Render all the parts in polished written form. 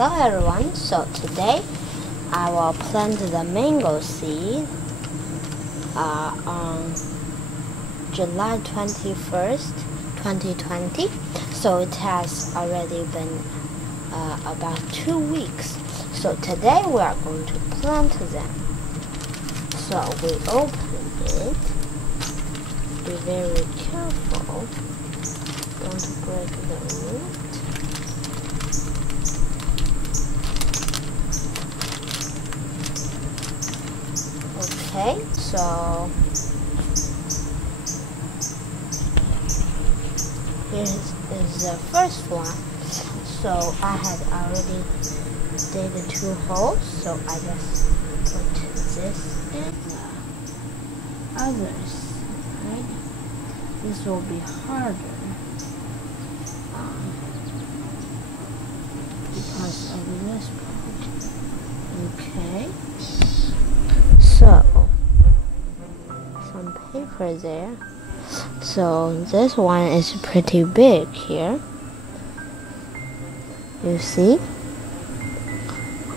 Hello everyone, so today I will plant the mango seed on July 21st, 2020. So it has already been about 2 weeks. So today we are going to plant them. So we open it. Be very careful. Don't break the root. Okay, so here is the first one. So I had already did 2 holes, so I just put this in the others, right? This will be harder because of this part. Okay. So some paper there. So this one is pretty big here. You see?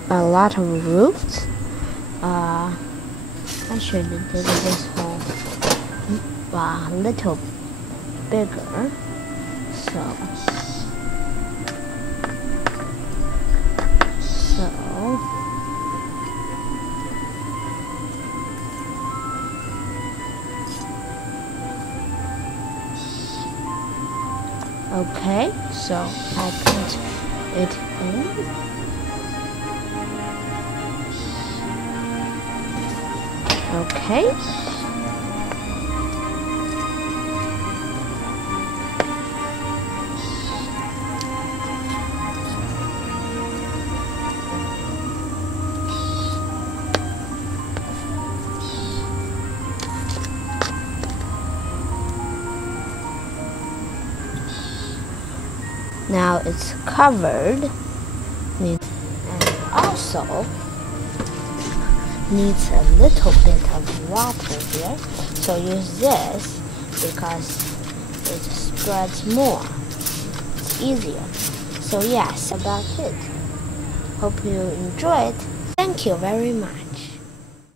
A lot of roots. I should do this one a little bigger. So okay, so I put it in. Okay. Now it's covered, and also needs a little bit of water here. So use this because it spreads more. It's easier. So yes, about it. Hope you enjoyed. Thank you very much.